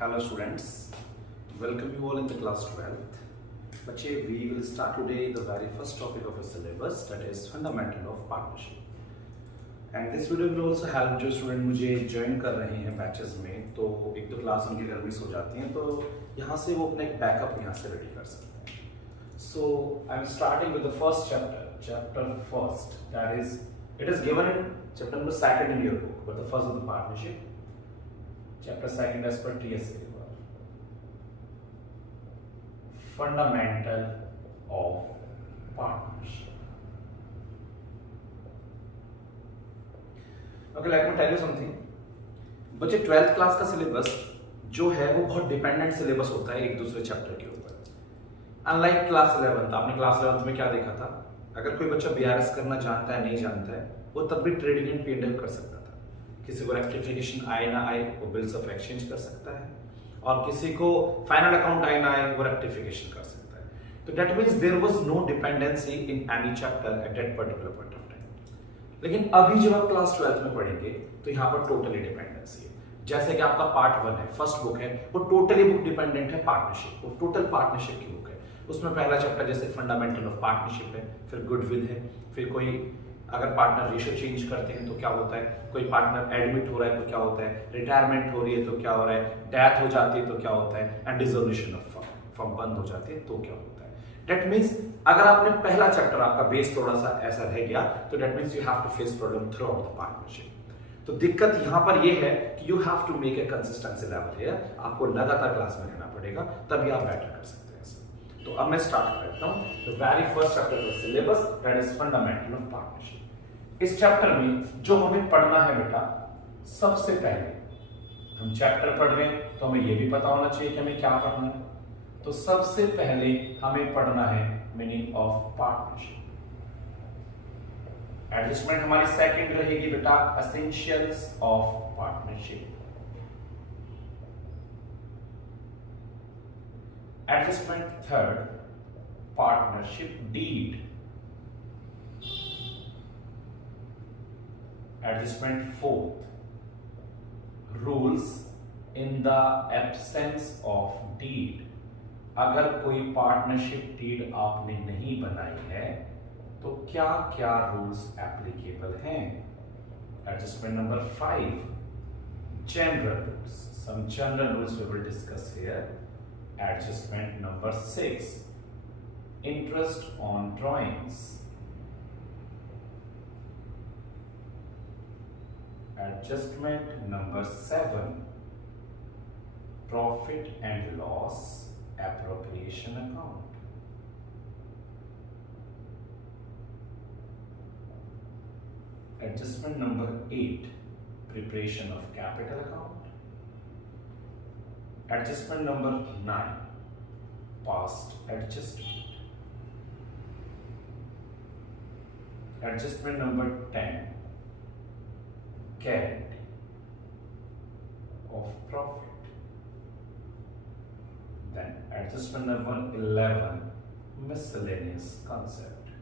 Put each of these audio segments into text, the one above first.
Hello students, welcome you all in the class 12th. बच्चे, we will start today the very first topic of the syllabus, that is fundamental of partnership. And this video will also help जो student मुझे join कर रहे हैं batches में, तो एक तो क्लास उनकी घर मिस हो जाती हैं, तो यहाँ से वो अपने एक बैकअप यहाँ से रेडी कर सकते हैं. So I am starting with the first chapter first, that is it is given in chapter number 2 in your book, but the first of the partnership. Chapter 2 as per TSA. Fundamental of partnership. Okay, let me tell you something. बच्चे 12th class का syllabus जो है वो बहुत dependent syllabus होता है एक दूसरे चैप्टर के ऊपर. अनलाइक क्लास 11th, आपने क्लास 11th में क्या देखा था? अगर कोई बच्चा बीआरएस करना जानता है, नहीं जानता है, वो तब भी ट्रेडिंग एंड पी&एल कर सकता था. किसी को रेक्टिफिकेशन आए ना आए वो बिल्स ऑफ एक्सचेंज कर सकता है, और किसी को फाइनल अकाउंट आए ना आए वो रेक्टिफिकेशन कर सकता है. तो that means there was no dependency in any chapter at that particular point of time. लेकिन अभी जब आप क्लास 12th में पढ़ेंगे तो यहाँ पर टोटली डिपेंडेंसी है. जैसे कि आपका पार्ट 1 है, फर्स्ट बुक है, वो टोटली बुक डिपेंडेंट है पार्टनरशिप, वो टोटल पार्टनरशिप की बुक है. उसमें पहला चैप्टर जैसे फंडामेंटल ऑफ पार्टनरशिप है, फिर गुडविल है, फिर कोई अगर पार्टनर रेशियो चेंज करते हैं तो क्या होता है, कोई पार्टनर एडमिट हो रहा है तो क्या होता है, रिटायरमेंट हो रही है तो क्या हो रहा है, डेथ हो जाती है तो क्या होता है, एंड डिसोल्यूशन ऑफ फर्म बंद हो जाती है तो क्या होता है. दैट मींस अगर आपने पहला चैप्टर आपका बेस थोड़ा सा ऐसा रह गया तो that means you have to face problem throughout the partnership. तो दिक्कत यहाँ पर ये है कि you have to make a consistency level here. आपको लगातार क्लास में रहना पड़ेगा, तभी आप बेटर कर सकते हैं. तो अब मैं स्टार्ट करता हूँ the very first chapter of syllabus, that is fundamental of partnership. इस चैप्टर में जो हमें पढ़ना है बेटा, सबसे पहले हम चैप्टर पढ़ रहे हैं तो हमें यह भी पता होना चाहिए कि हमें क्या पढ़ना है. तो सबसे पहले हमें पढ़ना है मीनिंग ऑफ पार्टनरशिप. एडजस्टमेंट हमारी सेकंड रहेगी बेटा, essentials of partnership. Adjustment third, partnership deed. Adjustment fourth, rules in the absence of deed. अगर कोई पार्टनरशिप डीड आपने नहीं बनाई है तो क्या क्या रूल्स एप्लीकेबल हैं. Adjustment number 5, general rules. Some general rules we will discuss here. Adjustment number 6, interest on drawings. Adjustment number 7, profit and loss appropriation account. Adjustment number 8, preparation of capital account. Adjustment number 9, past adjustment. Adjustment number 10, guarantee of profit. Then adjustment number 11, miscellaneous concept.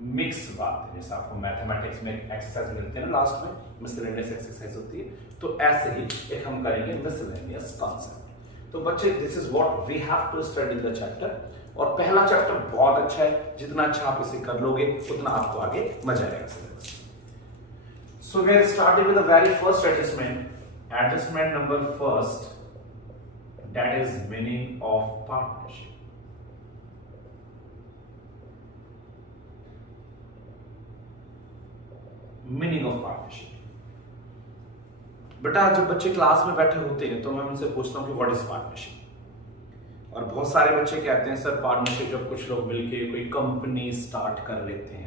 Mix बात है, जैसे आपको mathematics में exercise मिलते हैं ना last में, miscellaneous exercise होती है, तो ऐसे ही एक हम करेंगे मिसलेनियस कॉन्सेप्ट. तो बच्चे, this is what we have to study the chapter. और पहला चैप्टर बहुत अच्छा है, जितना अच्छा आप इसे कर लोगे उतना आपको आगे मजा आएगा syllabus. So we are starting with the very first adjustment. Adjustment number first, that is meaning of partnership. Meaning of partnership. बेटा, जब बच्चे क्लास में बैठे होते हैं तो मैं उनसे पूछता हूँ कि व्हाट इज पार्टनरशिप. और बहुत सारे बच्चे कहते हैं सर पार्टनरशिप जब कुछ लोग मिलके कोई कंपनी स्टार्ट कर लेते हैं.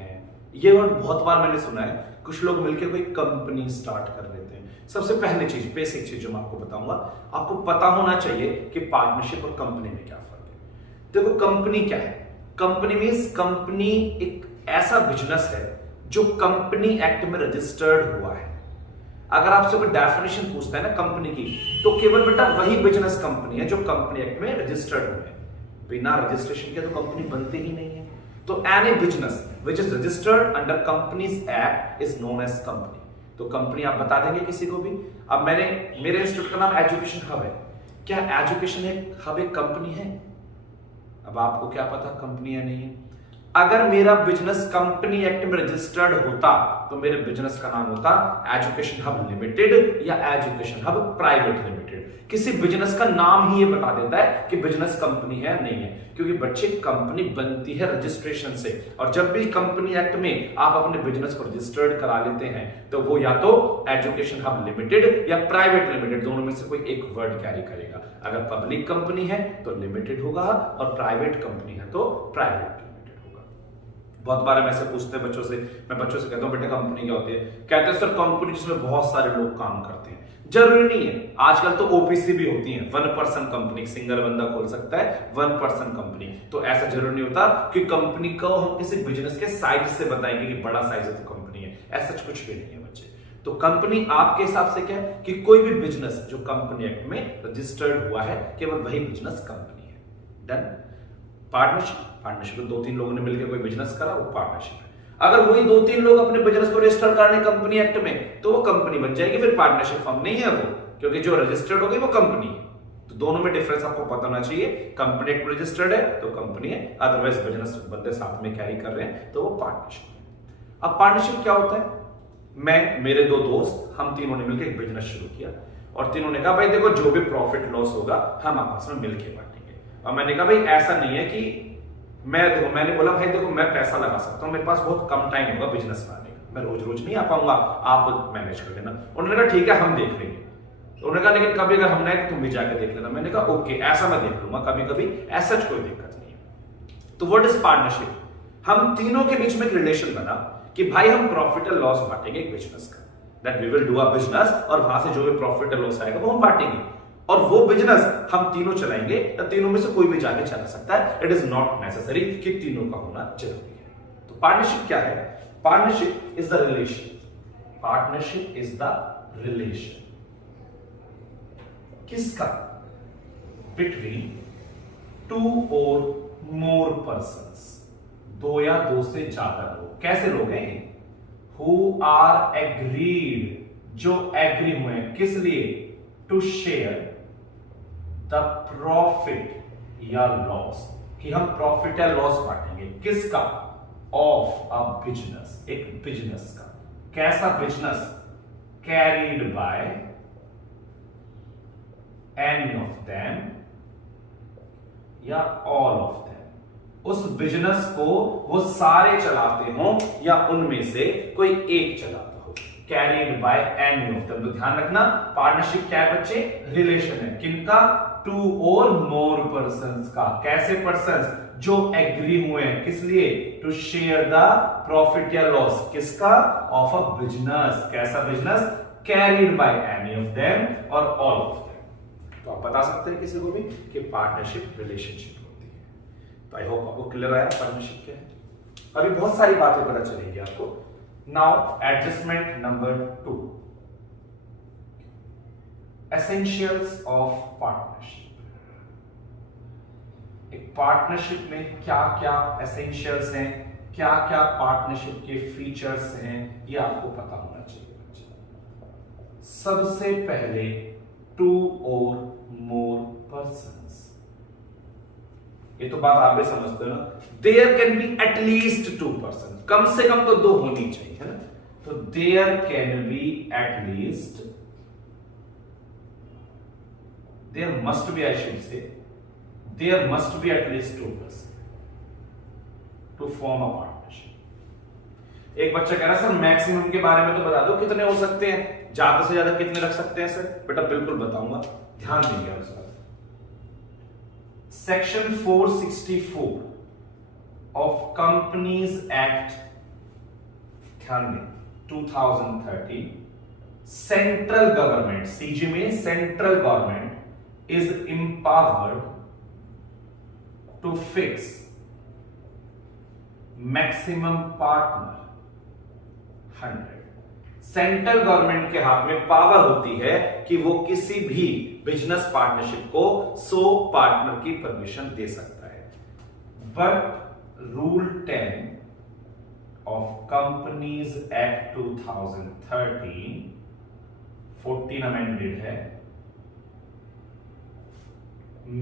ये वर्ड बहुत बार मैंने सुना है, कुछ लोग मिलकर कोई कंपनी स्टार्ट कर लेते हैं. सबसे पहले चीज, बेसिक चीज जो मैं आपको बताऊंगा, आपको पता होना चाहिए कि पार्टनरशिप और कंपनी में क्या फर्क है. देखो, कंपनी क्या है? कंपनी मींस कंपनी एक ऐसा बिजनेस है जो कंपनी एक्ट में रजिस्टर्ड हुआ है. अगर आपसे कोई डेफिनेशन पूछता है ना कंपनी की, तो केवल बेटा वही बिजनेस कंपनी है जो कंपनी एक्ट में रजिस्टर्ड हुआ है. बिना रजिस्ट्रेशन के तो कंपनी बनती ही नहीं है. तो any business which is registered under Companies Act is known as company. तो कंपनी आप बता देंगे किसी को भी। अब मेरे इंस्टीट्यूट का नाम एजुकेशन हब है, क्या एजुकेशन एक हब एक कंपनी है? अब आपको क्या पता कंपनी है नहीं है। अगर मेरा बिजनेस कंपनी एक्ट में रजिस्टर्ड होता तो मेरे बिजनेस का नाम होता एजुकेशन हब लिमिटेड या एजुकेशन हब प्राइवेट लिमिटेड। किसी बिजनेस का नाम ही ये बता देता है कि बिजनेस कंपनी है नहीं है, क्योंकि बच्चे कंपनी बनती है रजिस्ट्रेशन से, और जब भी कंपनी एक्ट में आप अपने बिजनेस को रजिस्टर्ड करा लेते हैं तो वो या तो एजुकेशन हब लिमिटेड या प्राइवेट लिमिटेड, दोनों में से कोई एक वर्ड कैरी करेगा। अगर पब्लिक कंपनी है तो लिमिटेड होगा और प्राइवेट कंपनी है तो प्राइवेट। बहुत बार ऐसे पूछते हैं बच्चों से, मैं बच्चों से कहता हूं बेटा कंपनी क्या होती है? कहते हैं सर कंपनी जिसमें बहुत सारे लोग काम करते हैं। जरूरी नहीं है, आजकल तो ओपीसी भी होती है, 1 पर्सन कंपनी, सिंगल बंदा खोल सकता है 1 पर्सन कंपनी। तो ऐसा जरूरी नहीं होता कि कंपनी को हम किसी बिजनेस के साइज से बताएंगे कि बड़ा साइज है तो कंपनी है, ऐसा कुछ भी नहीं है बच्चे। तो कंपनी आपके हिसाब से क्या है कि कोई भी बिजनेस जो कंपनी एक्ट में रजिस्टर्ड हुआ है केवल वही बिजनेस कंपनी है। डन। पार्टनरशिप में 2-3 लोगों ने मिलकर कोई बिजनेस करा, वो पार्टनरशिप है। अगर वही 2-3 लोग अपने बिजनेस को रजिस्टर करने कंपनी एक्ट में, तो वो कंपनी बन जाएगी, फिर पार्टनरशिप फर्म नहीं है वो, क्योंकि जो रजिस्टर्ड हो गई वो कंपनी है। तो दोनों में डिफरेंस आपको पता होना चाहिए। कंपनी एक्ट में रजिस्टर्ड है तो कंपनी है, अदरवाइज बिजनेस बंदे साथ में कैरी कर रहे हैं तो वो पार्टनरशिप है। अब पार्टनरशिप क्या होता है? मैं, मेरे 2 दोस्त, हम तीनों ने मिलकर एक बिजनेस शुरू किया और तीनों ने कहा भाई देखो जो भी प्रॉफिट लॉस होगा हम आपस में मिलकर बांटेंगे। और मैंने कहा भाई ऐसा नहीं है कि मैंने बोला भाई देखो मैं पैसा लगा सकता हूं, मेरे पास बहुत कम टाइम होगा बिजनेस में आने का, मैं रोज रोज नहीं आ पाऊंगा, आप मैनेज कर लेना। उन्होंने कहा ठीक है हम देख लेंगे। उन्होंने कहा लेकिन कभी अगर हम नहीं तो तुम भी जाके देख लेना। मैंने कहा ओके ऐसा मैं देख लूंगा कभी कभी, ऐसा कोई दिक्कत नहीं है। तो व्हाट इज पार्टनरशिप? हम तीनों के बीच में एक रिलेशन बना कि भाई हम प्रॉफिट और लॉस बांटेंगे एक बिजनेस का, that we will do a business और वहां से जो भी प्रॉफिट और लॉस आएगा वो हम बांटेंगे, और वो बिजनेस हम तीनों चलाएंगे, तो तीनों में से कोई भी जाके चला सकता है। इट इज नॉट नेसेसरी कि तीनों का होना जरूरी है। तो पार्टनरशिप क्या है? Partnership is the relation, partnership is the relation किसका? बिटवीन 2 और मोर पर्संस, 2 या 2 से ज्यादा लोग। कैसे लोग हैं? हु आर एग्रीड, जो एग्री हुए हैं किस लिए? टू शेयर द प्रॉफिट या लॉस, कि हम प्रॉफिट या लॉस बांटेंगे किसका? ऑफ अ बिजनेस, एक बिजनेस का। कैसा business? Carried by any of them या ऑल ऑफ देम। उस बिजनेस को वो सारे चलाते हो या उनमें से कोई एक चलाता हो। Carried by any of them. तो ध्यान रखना पार्टनरशिप क्या है बच्चे? रिलेशन है किनका? 2 और मोर पर्संस का। कैसे पर्संस? जो एग्री हुए हैं किस लिए? टू शेयर द प्रॉफिट या लॉस किसका? Of a business. कैसा business? Carried by any of them और ऑल ऑफ देम। तो आप बता सकते हैं किसी को भी कि पार्टनरशिप रिलेशनशिप होती है। तो आई होप आपको क्लियर आया पार्टनरशिप क्या है। अभी बहुत सारी बातें पता चलेंगी आपको। Now adjustment number 2, essentials of partnership. एक पार्टनरशिप में क्या क्या एसेंशियल्स हैं, क्या क्या पार्टनरशिप के फीचर्स हैं, ये आपको पता होना चाहिए। सबसे पहले 2 और मोर पर्संस। ये तो बात आप भी समझते हो ना। There can be at least 2 person, कम से कम तो 2 होनी चाहिए, है ना। तो there can be at least, there must be, I should say there must be at least 2 person to form a partnership. एक बच्चा कह रहा है सर मैक्सिमम के बारे में तो बता दो, कितने हो सकते हैं, ज्यादा से ज्यादा कितने रख सकते हैं सर? बेटा बिल्कुल बताऊंगा, ध्यान देंगे आप sir. Section 464 of companies act, ध्यान दें, 2013, सेंट्रल गवर्नमेंट, सीजी में central government is empowered to fix maximum partner 100। सेंट्रल गवर्नमेंट के हाथ में पावर होती है कि वो किसी भी बिजनेस पार्टनरशिप को 100 पार्टनर की परमिशन दे सकता है। But rule 10 of Companies Act 2013, 14 amended है,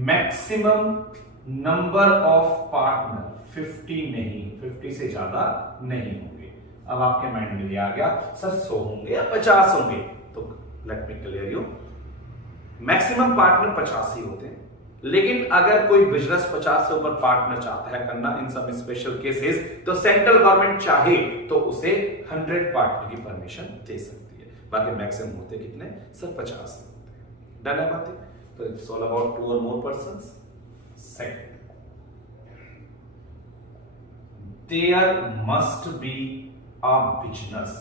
मैक्सिमम नंबर ऑफ पार्टनर 50 नहीं, 50 से ज्यादा नहीं होंगे। अब आपके माइंड में ये आ गया सर 100 होंगे या 50 होंगे, तो let me clear you, maximum partner 50 ही होते हैं, लेकिन अगर कोई बिजनेस 50 से ऊपर पार्टनर चाहता है करना इन सम स्पेशल केसेस, तो सेंट्रल गवर्नमेंट चाहे तो उसे 100 पार्टनर की परमिशन दे सकती है। बाकी मैक्सिमम होते कितने सर 50 होते हैं। डन है बातें? तो it's all about 2 or more persons। Second, there must be a business,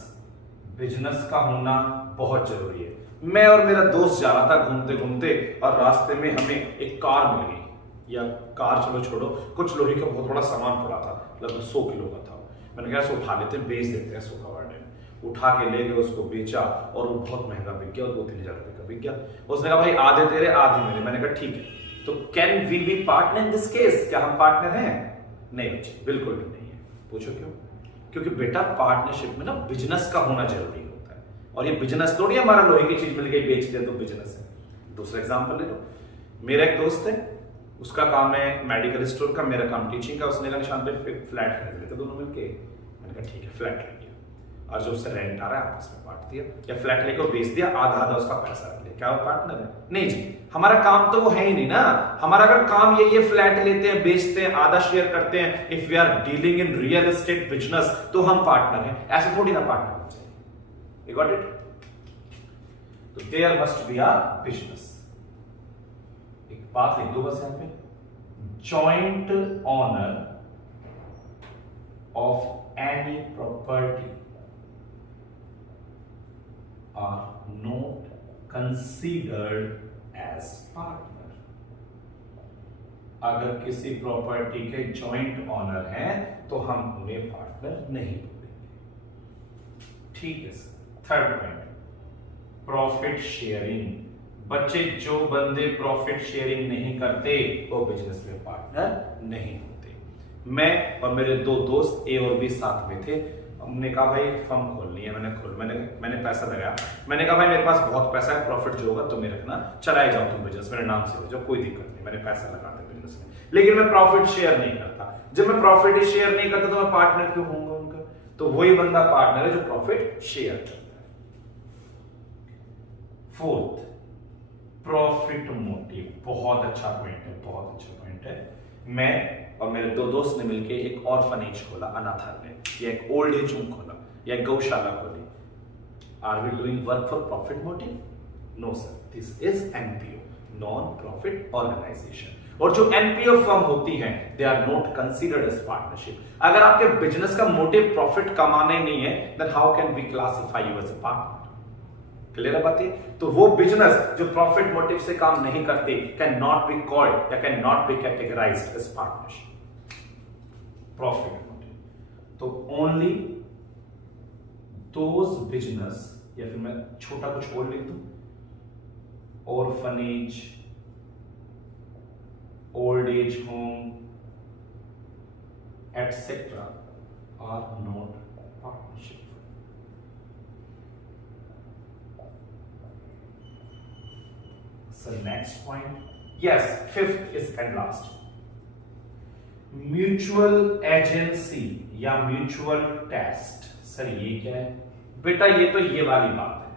business का होना बहुत जरूरी है। मैं और मेरा दोस्त जा रहा था घूमते घूमते और रास्ते में हमें एक कार मिल गई, या कार चलो छोड़ो, कुछ लोहे का बहुत बड़ा सामान पड़ा था, लगभग 100 किलो का था। मैंने कहा इसको उठा लेते हैं, बेच देते हैं 100 का वार्डे। उठा के ले गए, उसको बेचा और वो बहुत महंगा बिक गया और 2-3 हजार रुपए का बिक गया। उसने कहा भाई आधे तेरे आधे मेरे। मैंने कहा ठीक है, तो can we be partner in this case? क्या हम पार्टनर हैं? नहीं बच्चे, बिल्कुल भी नहीं है। पूछो क्यों? क्योंकि बेटा पार्टनरशिप में ना बिजनेस का होना जरूरी होता है, और ये बिजनेस थोड़ी हमारा लोहे की चीज मिल गई बेच दिया तो बिजनेस है। दूसरा एग्जांपल ले लो, मेरा एक दोस्त है, उसका काम है मेडिकल स्टोर का, मेरा काम टीचिंग का। उसने कहा निशान पे फ्लैट खरीद लेते दोनों मिलके। मैंने कहा ठीक है, फ्लैट ले लिया, और जो उससे रेंट आ रहा है आपस में बांट दिया, या फ्लैट लेकर बेच दिया, आधा आधा उसका पैसा रख लिया। क्या वो पार्टनर है? नहीं जी, हमारा काम तो वो है ही नहीं ना। हमारा अगर काम ये फ्लैट लेते हैं, बेचते हैं, आधा शेयर करते हैं, if we are dealing in real estate business, तो हम पार्टनर हैं। ऐसे थोड़ी ना पार्टनर हो जाए। You got it? तो there must be a business. एक बात लिख दो बस यहां पे, joint owner of any property are not considered as partner। अगर किसी प्रॉपर्टी के जॉइंट ऑनर हैं तो हम उन्हें पार्टनर नहीं बोलेंगे। ठीक है sir. Third point, profit sharing. बच्चे जो बंदे प्रॉफिट शेयरिंग नहीं करते वो बिजनेस में पार्टनर नहीं होते। मैं और मेरे 2 दोस्त ए और बी साथ में थे। हमने कहा भाई फर्म खोलनी है, मैंने पैसा लगाया। मैंने कहा भाई मेरे पास बहुत पैसा है, प्रॉफिट जो होगा तुम्हें रखना, चलाए जाओ तुम बिजनेस, मेरे नाम से हो जाओ, कोई दिक्कत नहीं, मैंने पैसा लगा दिया बिजनेस में। लेकिन मैं प्रॉफिट शेयर नहीं करता। जब मैं प्रॉफिट शेयर नहीं करता तो मैं पार्टनर क्यों होऊंगा उनका? तो वही बंदा पार्टनर है जो प्रॉफिट शेयर करता है। Fourth, profit motive. बहुत अच्छा पॉइंट है, बहुत अच्छा पॉइंट है। मैं और मेरे 2 दोस्त ने मिलकर एक ऑर्फनेज खोला, अनाथालय, या एक ओल्ड एज होम खोला, या एक गौशाला खोली। Are we doing work for profit motive? No sir, this is NPO, non profit organisation. और जो एनपीओ फर्म होती हैं they are not considered as partnership. अगर आपके बिजनेस का मोटिव प्रॉफिट कमाने नहीं है, then how can we classify you as a partner? Clear है बात? तो वो बिजनेस जो प्रॉफिट मोटिव से काम नहीं करते कैन नॉट बी कॉल्ड या can not be categorised as partnership. Profit motive तो ओनली दोज बिजनेस, या फिर मैं छोटा कुछ और लिख दूं, orphanage, old age home etcetera are not partnership. So next point, yes, fifth is and last, mutual agency या म्यूचुअल टेस्ट। सर ये क्या है बेटा? ये वाली बात है,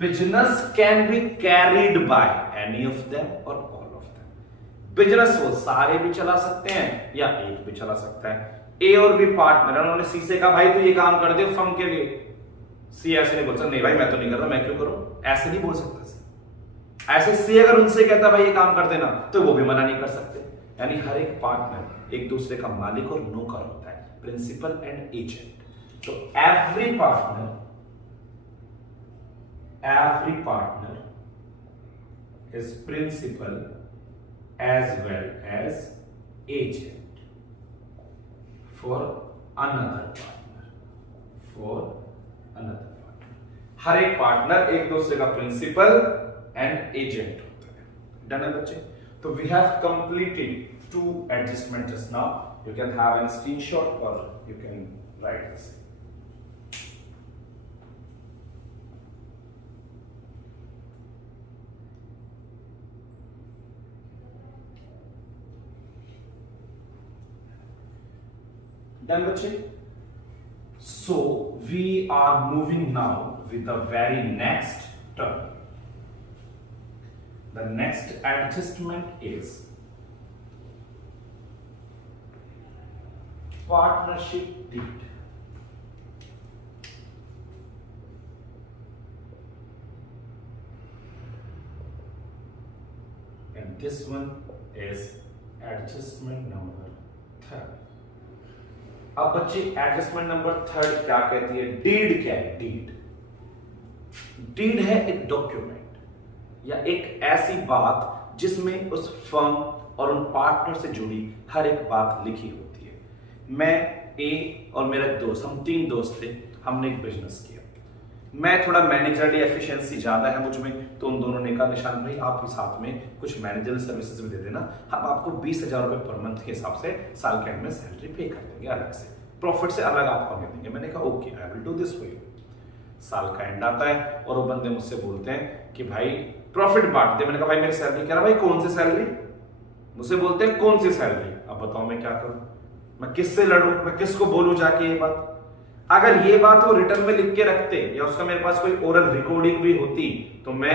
business can be carried by any of them और ऑल ऑफ देम। बिजनेस वो सारे भी चला सकते हैं या एक भी चला सकता है। ए और बी पार्टनर, उन्होंने सी से कहा भाई तू ये काम कर दे फर्म के लिए। सी ऐसे नहीं बोल सकता, नहीं भाई मैं तो नहीं कर रहा, मैं क्यों करूं? ऐसे नहीं बोल सकता। ऐसे सी अगर उनसे कहता भाई ये काम कर देना, तो वो भी मना नहीं कर सकते। यानी हर एक पार्टनर एक दूसरे का मालिक और नौकर होता है, प्रिंसिपल एंड एजेंट। तो every partner is principal as well as agent for another partner. हर एक पार्टनर एक दूसरे का प्रिंसिपल एंड एजेंट होता है। डन है बच्चे? तो we have completed 2 adjustment just now. You can have a screenshot or you can write the same. Done बच्चे? So we are moving now with the very next term. The next adjustment is partnership deed. And this one is adjustment number 3rd. अब बच्चे adjustment number 3rd क्या कहती है? Deed क्या है? Deed है एक डॉक्यूमेंट या एक ऐसी बात जिसमें उस फर्म और उन पार्टनर से जुड़ी हर एक बात लिखी होती है। मैं ए और मेरा दोस्त, हम 3 दोस्त थे, हमने एक बिजनेस किया। मैं थोड़ा मैनेजरली एफिशिएंसी ज्यादा है मुझ में, तो उन दोनों ने कहा निशान भाई आप भी साथ में कुछ मैनेजरल सर्विसेज भी दे देना, हम आपको 20,000 रुपए पर मंथ के हिसाब से साल के एंड में सैलरी पे कर देंगे अलग से, प्रॉफिट से अलग आपको हमें देंगे। मैंने कहा okay I will do this for you. साल का एंड आता है और वो बंदे मुझसे बोलते हैं कि भाई प्रॉफिट बांट दे। मैंने कहा भाई मेरी सैलरी, कह रहा भाई कौन सी सैलरी? मुझसे बोलते हैं कौन सी सैलरी? अब बताओ मैं क्या करूं, मैं किससे लड़ूं, मैं किसको बोलूं जाके ये बात? अगर ये बात वो रिटर्न में लिख के रखते या उसका मेरे पास कोई ओरल रिकॉर्डिंग भी होती तो मैं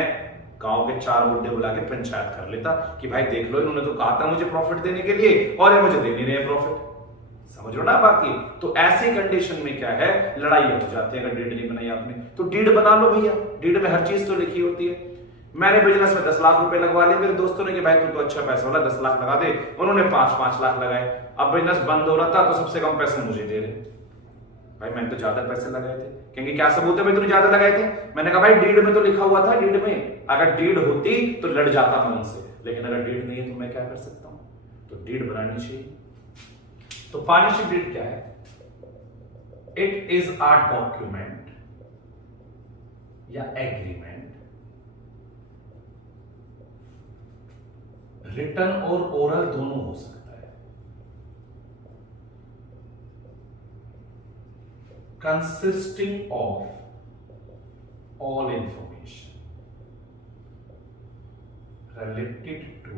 गांव के 4 बुड्ढे बुला के पंचायत कर लेता कि भाई देख लो इन्होंने तो कहा था मुझे प्रॉफिट देने के लिए और ये मुझे दे नहीं रहे प्रॉफिट। समझ लो ना बाकी? तो ऐसी कंडीशन में क्या है, लड़ाई हो जाती है। अगर डीड नहीं बनाई आपने तो डीड बना लो भैया, डीड में हर चीज तो लिखी होती है। मैंने बिजनेस में 10 लाख रुपए लगवा लिए, मेरे दोस्तों ने कि भाई तू तो अच्छा पैसा वाला 10 लाख लगा दे, उन्होंने 5-5 लाख लगाए। अब बिजनेस बंद हो रहा था तो सबसे कम पैसे मुझे दे रहे, भाई मैंने तो ज्यादा पैसे लगाए थे। कहेंगे क्या सबूत है भाई तूने ज्यादा लगाए थे? मैंने कहा भाई डीड में तो लिखा हुआ था, डीड में अगर डीड होती तो लड़ जाता मैं उनसे, लेकिन अगर डीड नहीं है तो मैं क्या कर सकता हूं? तो डीड बनानी चाहिए। तो पार्टनरशिप डीड क्या है? इट इज अ डॉक्यूमेंट या एग्रीमेंट रिटन और ओरल दोनों हो सकता है, consisting of all information related to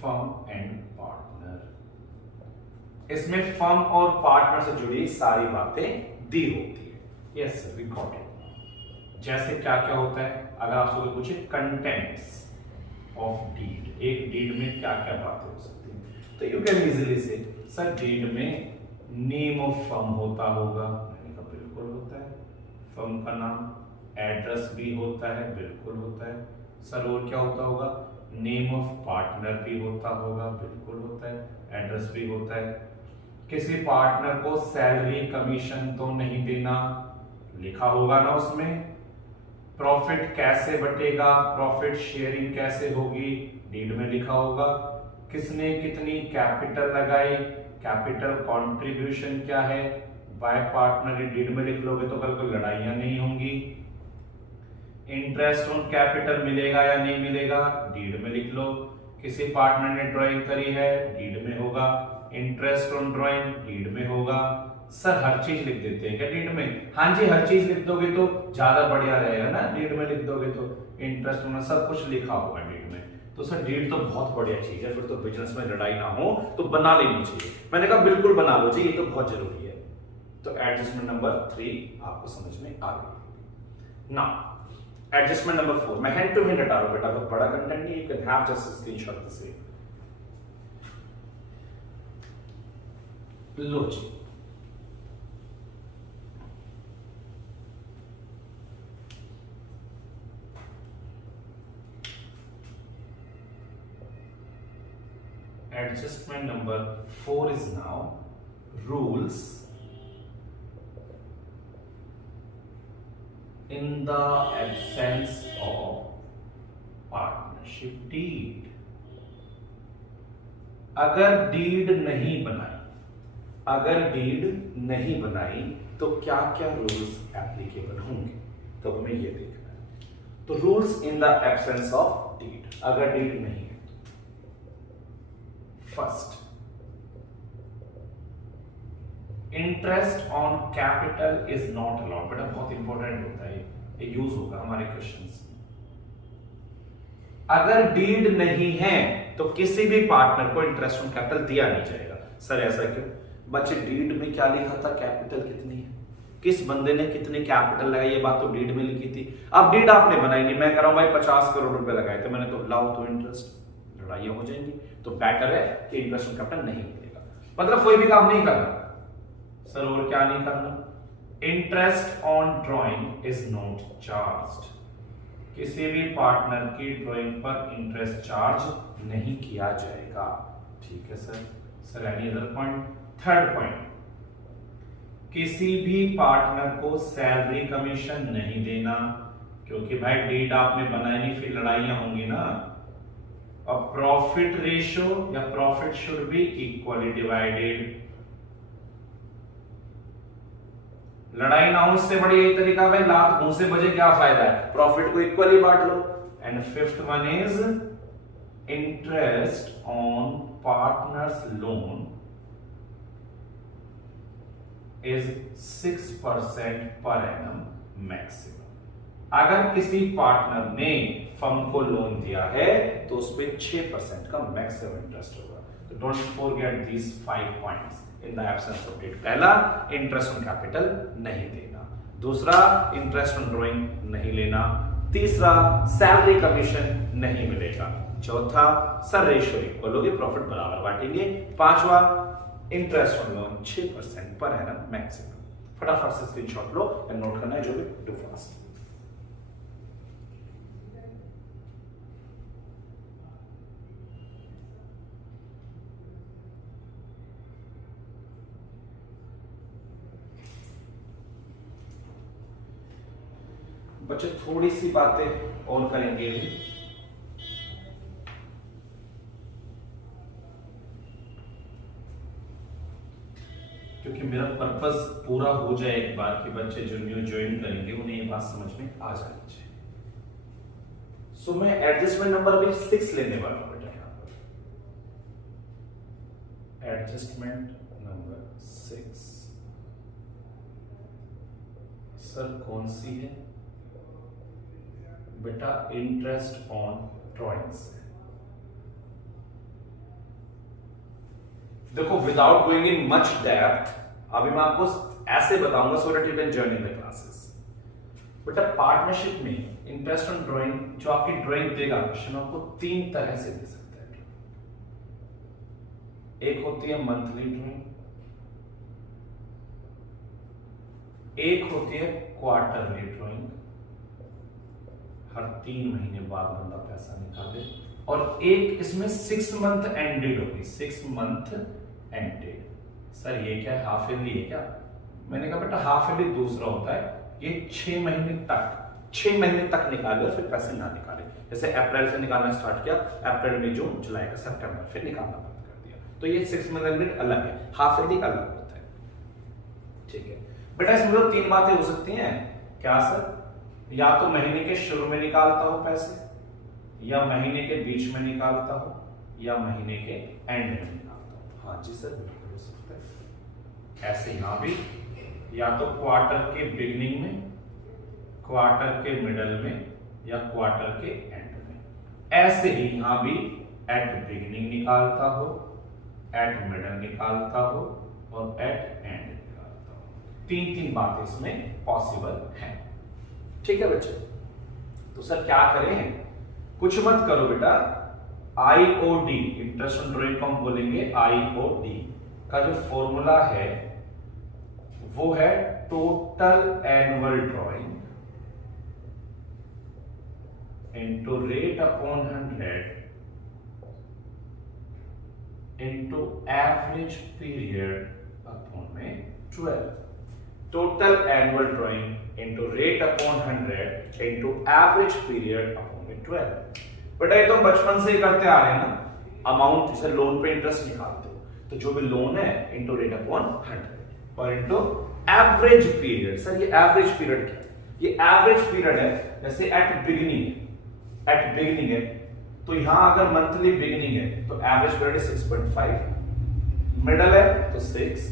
firm and partner. इसमें फर्म और पार्टनर से जुड़ी सारी बातें दी होती है। Yes sir we got it. जैसे क्या क्या होता है, अगर आपसे पूछे कंटेंट्स ऑफ डीड, एक डीड में क्या क्या बातें हो सकती हैं, तो यू कैन इजीली से सर डीड में नेम ऑफ फर्म होता होगा। मैंने कहा बिल्कुल होता है, फर्म का नाम, एड्रेस भी होता है, बिल्कुल होता है सर। और क्या होता होगा? नेम ऑफ पार्टनर भी होता होगा, बिल्कुल होता है, एड्रेस भी होता है। किसी पार्टनर को सैलरी कमीशन तो नहीं देना, लिखा होगा ना उसमें। प्रॉफिट कैसे बटेगा, प्रॉफिट शेयरिंग कैसे होगी, डीड में लिखा होगा। किसने कितनी कैपिटल लगाई, कैपिटल कंट्रीब्यूशन क्या है, बाय पार्टनर डीड में लिख लोगे तो कल को लड़ाइयां नहीं होंगी। इंटरेस्ट ऑन कैपिटल मिलेगा या नहीं मिलेगा, डीड में लिख लो। किसी पार्टनर ने ड्राइंग करी है, डीड में होगा। इंटरेस्ट ऑन ड्राइंग डीड में होगा। सर हर चीज लिख देते हैं क्या डीड में? हाँ जी हर चीज लिख दोगे तो ज्यादा बढ़िया रहेगा ना, डीड में लिख दोगे तो इंटरेस्ट में सब कुछ लिखा होगा डीड में। तो सर डीड तो बहुत बढ़िया चीज है, फिर तो बिजनेस में लड़ाई ना हो तो बना लेनी चाहिए। मैंने कहा बिल्कुल बना लो जी, ये तो बहुत जरूरी है। तो एडजस्टमेंट नंबर 3 आपको समझ में आ गई ना। एडजस्टमेंट नंबर 4, मैं हैंड टू हैंड हटा रहा हूं बेटा, बहुत बड़ा कंटेंट नहीं, you can have just screenshot the same. लो जी adjustment number 4 is now rules in the absence of partnership deed। अगर डीड नहीं बनाई, अगर डीड नहीं बनाई तो क्या क्या रूल्स एप्लीकेबल होंगे, तो हमें ये देखना है। तो rules in the absence of deed, अगर डीड नहीं है। First, interest on capital is not allowed. बेटा बहुत इंपॉर्टेंट होता है, ये यूज होगा हमारे क्वेश्चंस में। अगर डीड नहीं है तो किसी भी पार्टनर को इंटरेस्ट ऑन कैपिटल दिया नहीं जाएगा। सर ऐसा क्यों? बच्चे डीड में क्या लिखा था? कैपिटल कितनी है, किस बंदे ने कितनी कैपिटल लगाई, ये बात तो डीड में लिखी थी। अब डीड आपने बनाई नहीं, मैं कह रहा हूं भाई 50 करोड़ रुपए लगाए थे मैंने, तो लाओ तो इंटरेस्ट, लड़ाइयां हो जाएंगी। तो बेटर है कि इंटरेस्ट ऑन कैपिटल नहीं मिलेगा। मतलब कोई भी काम नहीं करना। सर और क्या नहीं करना? Interest on drawing is not charged. किसी भी पार्टनर की ड्राइंग पर इंटरेस्ट चार्ज नहीं किया जाएगा। ठीक है sir. Sir any other point? Third point, किसी भी पार्टनर को सैलरी कमीशन नहीं देना, क्योंकि भाई डीड आपने बनाई नहीं, फिर लड़ाइयां होंगी ना। और प्रॉफिट रेशियो या profit should be equally divided. लड़ाई ना हो, इससे बड़ी यही तरीका भाई, लात मुंह से बजे क्या फायदा है, प्रॉफिट को इक्वली बांट लो। And fifth one is interest on partners loan is 6% per annum maximum. अगर किसी पार्टनर ने फर्म को लोन दिया है तो उसपे 6% का मैक्सिमम इंटरेस्ट होगा। तो don't forget these 5 points in the absence of deed. पहला, इंटरेस्ट ऑन कैपिटल नहीं देना। दूसरा, इंटरेस्ट ऑन ड्राइंग नहीं लेना। तीसरा, सैलरी कमीशन नहीं मिलेगा। चौथा, सर रेशियो इक्वल होगी, प्रॉफिट बराबर बांटेंगे। पांचवा, interest on loan 6% per annum maximum. फटाफट से स्क्रीनशॉट लो एंड नोट करना है जो भी, डू फास्ट। बच्चे थोड़ी सी बातें और करेंगे, क्योंकि मेरा पर्पस पूरा हो जाए एक बार कि बच्चे जो न्यू ज्वाइन करेंगे उन्हें ये बात समझ में आ जानी चाहिए। सो मैं एडजस्टमेंट नंबर अभी 6 लेने वाला हूं बेटा। यहां पर एडजस्टमेंट नंबर 6 सर कौन सी है बेटा? Interest on drawings. देखो without going in much depth, अभी मैं आपको ऐसे बताऊंगा so that you can join in the classes. बेटा पार्टनरशिप में इंटरेस्ट ऑन ड्राइंग, जो आपकी ड्राइंग देगा क्वेश्चन, आपको 3 तरह से दे सकता है। एक होती है मंथली ड्राइंग, एक होती है क्वार्टरली ड्राइंग, हर 3 महीने बाद बंदा पैसा निकाले, और एक इसमें 6 मंथ एंडेड होगी, 6 मंथ एंडेड। सर ये क्या है, हाफ ईयरली है क्या? मैंने कहा बेटा हाफ ईयरली दूसरा होता है, ये 6 महीने तक निकाले और फिर पैसे ना निकाले। जैसे अप्रैल से निकालना स्टार्ट किया, अप्रैल में जून जुलाई का सितंबर, फिर निकालना बंद कर दिया। तो ये 6 मंथ एंडेड अलग है, हाफ ईयरली अलग होता है। ठीक है बेटा, इसमें तो 3 बातें हो सकती हैं। क्या सर? या तो महीने के शुरू में निकालता हो पैसे, या महीने के बीच में निकालता हो, या महीने के एंड में निकालता हो। हाँ जी सर बिल्कुल हो सकता है। ऐसे यहां भी या तो क्वार्टर के बिगिनिंग में, क्वार्टर के मिडल में, या क्वार्टर के एंड में। ऐसे ही यहां भी एट बिगिनिंग निकालता हो, एट मिडल निकालता हो, और एट एंड निकालता हो। 3 बातें इसमें पॉसिबल है। ठीक है बच्चे, तो सर क्या करें? कुछ मत करो बेटा, IOD इंटरेस्ट ऑन ड्राइंग को हम बोलेंगे IOD का जो फॉर्मूला है वो है total annual drawing into rate upon 100 into average period upon में 12। Total annual drawing into rate upon 100 into average period upon में 12। बेटा ये तो बचपन से ही करते आ रहे हैं ना। अमाउंट जैसे लोन पे इंटरेस्ट निकालते हो, तो जो भी लोन है इनटू रेट अपॉन 100 और इनटू एवरेज पीरियड। सर ये एवरेज पीरियड क्या है? ये एवरेज पीरियड है, जैसे एट बिगिनिंग है, तो यहां अगर मंथली बिगिनिंग है तो एवरेज पीरियड है 6.5, मिडल है तो 6,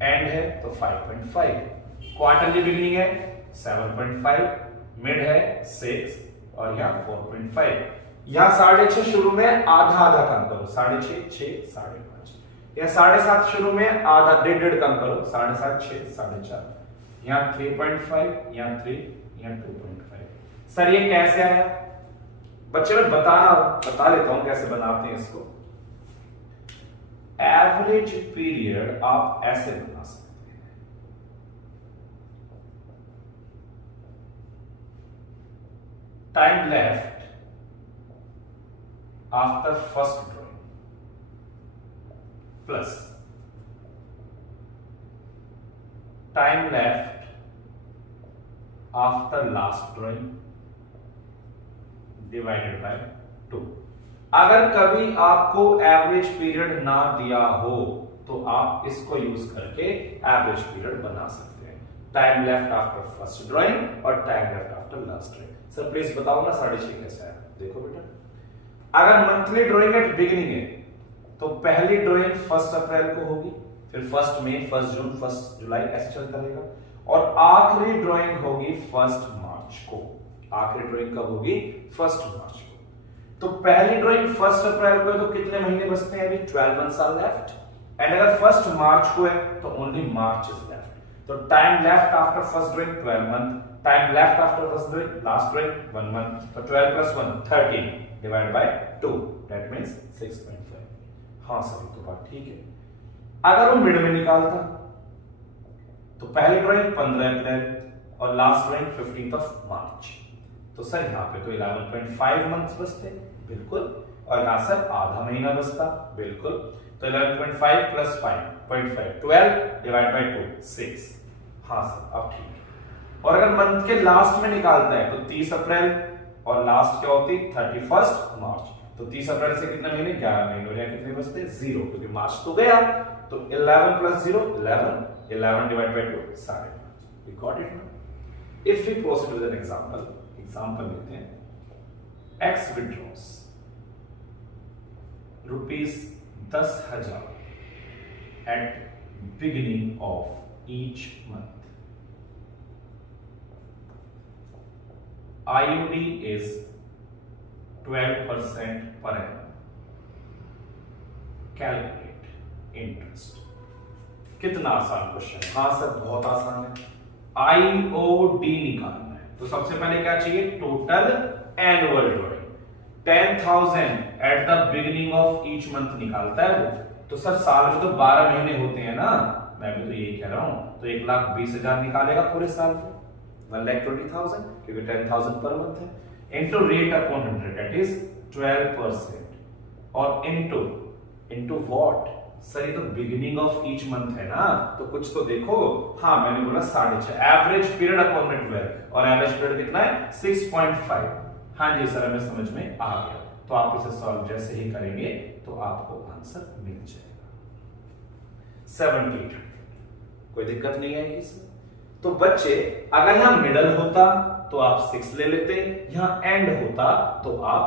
एंड है तो 5.5, क्वार्टरली बिगिनिंग है 7.5, मिड है 6 और यहाँ 4.5। यहाँ 6.5 शुरू में आधा आधा कम करो, 6.5, 6, 5.5। यहाँ 7.5 शुरू में आधा डेढ़ कम करो, 7.5, 6, 4.5। यहाँ 3.5, यहाँ 3, यहाँ 2.5। सर ये कैसे आया? बच्चे मैं बता लेता हूं कैसे बनाते हैं इसको। एवरेज पीरियड आप ऐसे बना सकते हैं, time left after first drawing plus time left after last drawing divided by 2। अगर कभी आपको एवरेज पीरियड ना दिया हो तो आप इसको यूज करके एवरेज पीरियड बना सकते हैं, time left after first drawing और time left after last drawing. Sir please बताओ ना 6.5 कैसे है? देखो बेटा, अगर मंथली ड्राइंग एट बिगिनिंग है तो पहली ड्राइंग 1 अप्रैल को होगी, फिर 1 मई, 1 जून, 1 जुलाई ऐसे चलता रहेगा, और आखिरी ड्राइंग होगी 1 मार्च को। आखिरी ड्राइंग कब होगी? 1 मार्च को। तो पहली ड्राइंग 1 अप्रैल को है तो कितने महीने बचते हैं? अभी 12 मंथ्स आर लेफ्ट। एंड अगर 1 मार्च को है तो ओनली मार्च इज लेफ्ट। तो time left after first drawing 12 month, time left after first drawing last drawing 1 month, तो 12 plus 1 13 divide by 2 that means 6.5। हां सर ये तो बात ठीक है। अगर वो मिड में निकालता तो पहली ड्राइंग 15 अप्रैल और लास्ट ड्राइंग 15 मार्च, तो सर यहाँ पे तो 11.5 मंथ्स बचते बिल्कुल, और यहाँ सर आधा महीना बचता बिल्कुल। तो 11.5 प्लस 5.5 12 डिवाइड बाय 2 6। हाँ सर अब ठीक है। और अगर मंथ के लास्ट में निकालता है तो 30 अप्रैल और लास्ट क्या होती 31 मार्च, तो 30 अप्रैल से कितने महीने? 11 महीने, और यहाँ कितने बचते? 0, क्योंकि मार्च तो गया। तो 11 plus 0 11, 11 divide by 2 5.5। We got it now. If we proceed with an example लेते हैं। X withdraws ₹10,000 at beginning of each month. IUD is 12% per annum. Calculate interest. कितना आसान क्वेश्चन? हाँ सर बहुत आसान है। IOD निकालना है तो सबसे पहले क्या चाहिए? Total annual drawing. 10,000 at the beginning of each month निकालता है वो। तो सर साल में तो 12 महीने होते हैं ना, मैं भी तो यही कह रहा हूं, तो 1,20,000 निकालेगा पूरे साल में, 1,20,000 क्योंकि 10,000 पर मंथ है, into rate upon 100 that is 12%, और इनटू व्हाट? सर ये तो बिगिनिंग ऑफ ईच मंथ है ना, तो कुछ तो देखो। हाँ मैंने बोला 6.5 एवरेज पीरियड अपॉन 12, और एवरेज पीरियड कितना है? 6.5। हाँ जी सर हमें समझ में आ गया। तो आप इसे सॉल्व जैसे ही करेंगे तो आपको आंसर मिल जाएगा 78। कोई दिक्कत नहीं आएगी सर। तो बच्चे अगर यहां मिडल होता तो आप 6 ले लेते, यहां एंड होता तो आप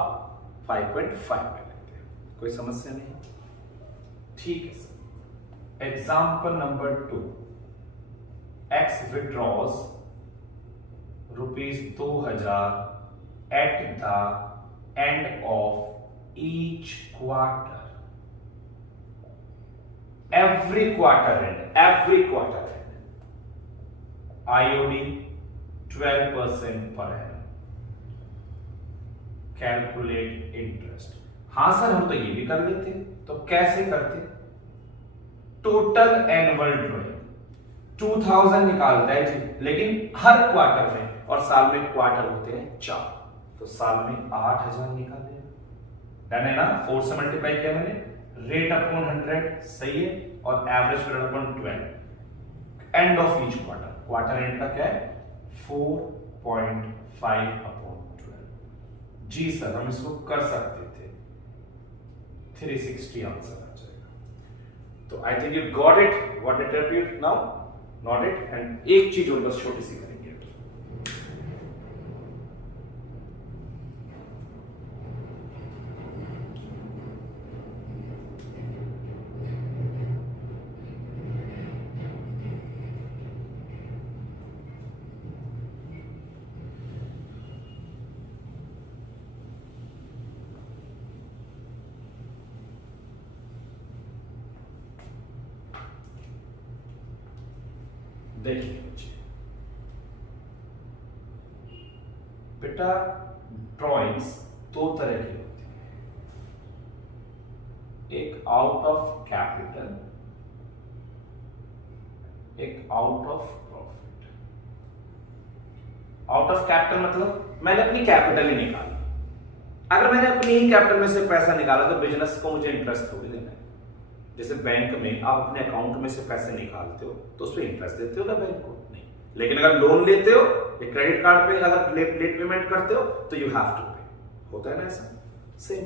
5.5 ले लेते। कोई समस्या नहीं? ठीक है sir. Example number 2। X withdraws ₹2,000 at the end of each quarter. every quarter end IOD 12% per annum. Calculate interest. हाँ सर हम तो ये भी कर लेते, तो कैसे करते? टोटल एनुअल ड्राइंग 2000 निकालता है जी, लेकिन हर क्वार्टर में, और साल में क्वार्टर होते हैं 4, तो साल में 8,000 निकाले। डन है ना? 4 से मल्टीप्लाई किया मैंने, रेट अपॉन 100 सही है, और average period upon 12, end of each quarter. Quarter and का क्या है? 4.5 अपॉन 12। जी सर हम इसको कर सकते थे, 360 आंसर आ जाएगा। तो I think you got it, what it repeat now, not it. And एक चीज और बस छोटी सी करेंगे, देखिए बच्चे, बेटा ड्राइंग्स दो तरह की होती है, एक आउट ऑफ कैपिटल, एक out of profit. Out of capital मतलब मैंने अपनी कैपिटल ही निकाली। अगर मैंने अपनी ही कैपिटल में से पैसा निकाला तो बिजनेस को मुझे इंटरेस्ट थोड़ी देना है। जैसे बैंक में आप अपने अकाउंट में से पैसे निकालते हो तो उस पर इंटरेस्ट देते हो ना बैंक को? नहीं। लेकिन अगर लोन लेते हो या क्रेडिट कार्ड पे अगर लेट पेमेंट करते हो तो यू हैव टू पे, होता है ना ऐसा? सेम।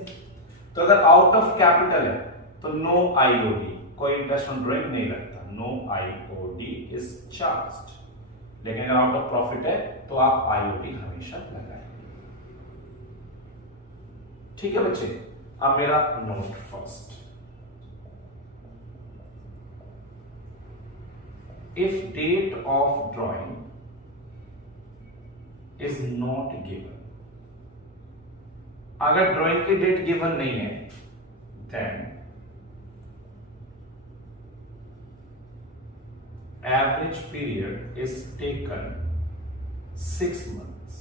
तो अगर आउट ऑफ कैपिटल है तो नो आईओडी, कोई इंटरेस्ट ऑन ड्राइंग नहीं लगता, नो आईओडी इज चार्ज्ड। लेकिन अगर आउट ऑफ प्रॉफिट है तो आप आईओडी हमेशा लगाएंगे। ठीक है बच्चे, अब मेरा node first, if date of drawing is not given, अगर ड्राइंग की डेट गिवन नहीं है then average period is taken 6 months।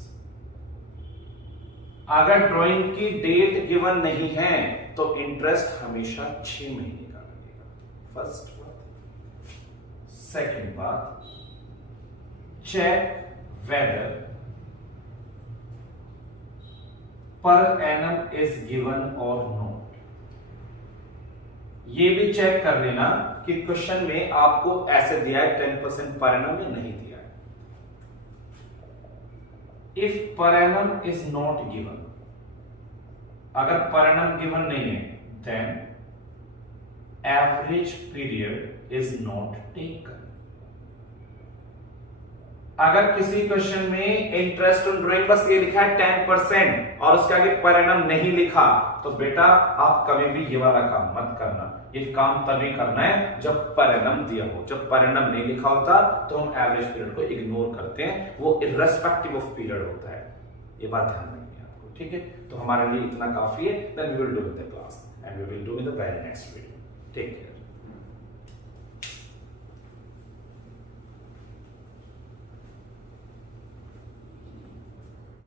अगर ड्राइंग की डेट गिवन नहीं है तो इंटरेस्ट हमेशा 6 महीने का लगेगा। फर्स्ट बात। सेकेंड बात, check whether per annum is given or not. ये भी चेक कर लेना कि क्वेश्चन में आपको ऐसे दिया है 10% पर एनम या नहीं दिया है। इफ पर एनम इज नॉट गिवन, अगर पर एनम गिवन नहीं है then average period is not taken. अगर किसी क्वेश्चन में इंटरेस्ट ऑन ड्राइंग बस ये लिखा है 10% और उसके आगे पर एनम नहीं लिखा तो बेटा आप कभी भी ये वाला काम मत करना। ये काम तभी करना है जब पर एनम दिया हो। जब पर एनम नहीं लिखा होता तो हम एवरेज पीरियड को इग्नोर करते हैं, वो इररेस्पेक्टिव ऑफ पीरियड होता है। ये बात ध्यान रखनी है आपको, ठीक है? तो हमारे लिए इतना काफी है। Then we will do with the class and we will do in the very next video. Take care.